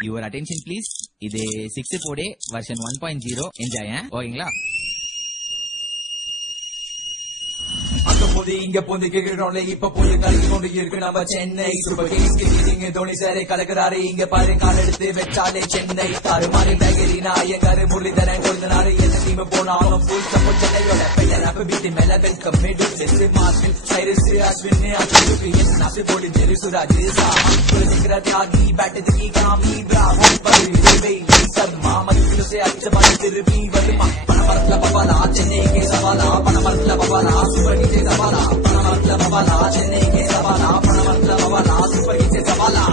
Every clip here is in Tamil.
Your attention please. இது 6 டே வெர்ஷன் 1.0 என்ஜாய். ஓகேங்களா? இங்க போந்து கேக்குறோம்ல இப்ப போய் கலக்கி கொண்டு இருக்கு நம்ம சென்னை சூப்பர் கிங்ஸ் கிங்க தோனி சாரே கலக்குறாரு இங்க பாரு கால் எடுத்து வச்சாலே சென்னை தாறுமாறி பேகலினா ஐயங்காரு முரளிதரன் கொடுத்தனாரு என்ன டீம் போனாலும் ஃபுல் சப்போர்ட் சென்னையோட பெயர் அப்ப வீட்டு மேல வெல்கம் மிடில் மார்ஷல் சைரஸ் அஸ்வின் அச்சுக்கு என்ன நாசி போடி ஜெரி சுராஜ் சாமா தியாகி பேட் தி காமி பிராவோ பரி सब मामले से अच्छे बात திருப்பி வருமா பணமரத்துல பவாலா சென்னைக்கு சவாலா பணமரத்துல பவாலா சூப்பர் கிங்ஸ் சவாலா பணமரத்துல பவாலா சென்னைக்கு சவாலா பணமரத்துல பவாலா சூப்பர் கிங்ஸ் சவாலா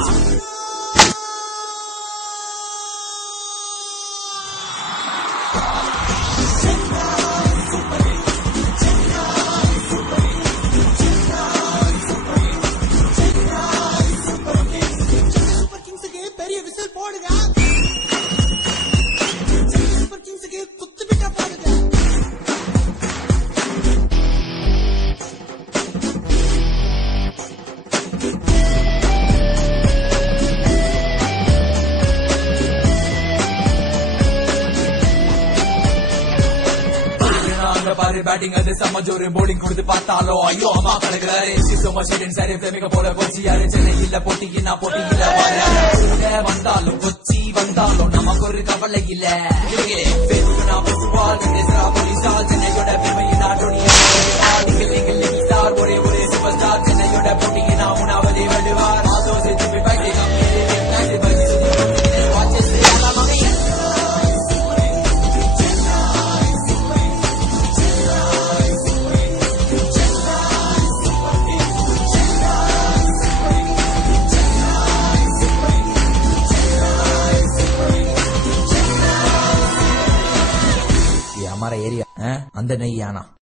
சூப்பர் கிங்ஸ் के பெரிய விசில் போடுங்க. பாரு பேட்டிங் அது சமஜோரு போலிங் கொடுத்து பார்த்தாலோ ஐயோ அம்மா கலக்குறாரு சரி பிரமிக்க போல கொச்சி யாரு சென்னை இல்ல போட்டியினா போட்டி இல்ல வந்தாலும் கொச்சி வந்தாலும் நமக்கு ஒரு கவலை இல்ல சென்னையோட பெருமையினா ஒரே ஒரே சூப்பர் ஸ்டார் சென்னையோட போட்டியினா உணவதே வடுவார் हमारा एरिया अंदर नहीं आना।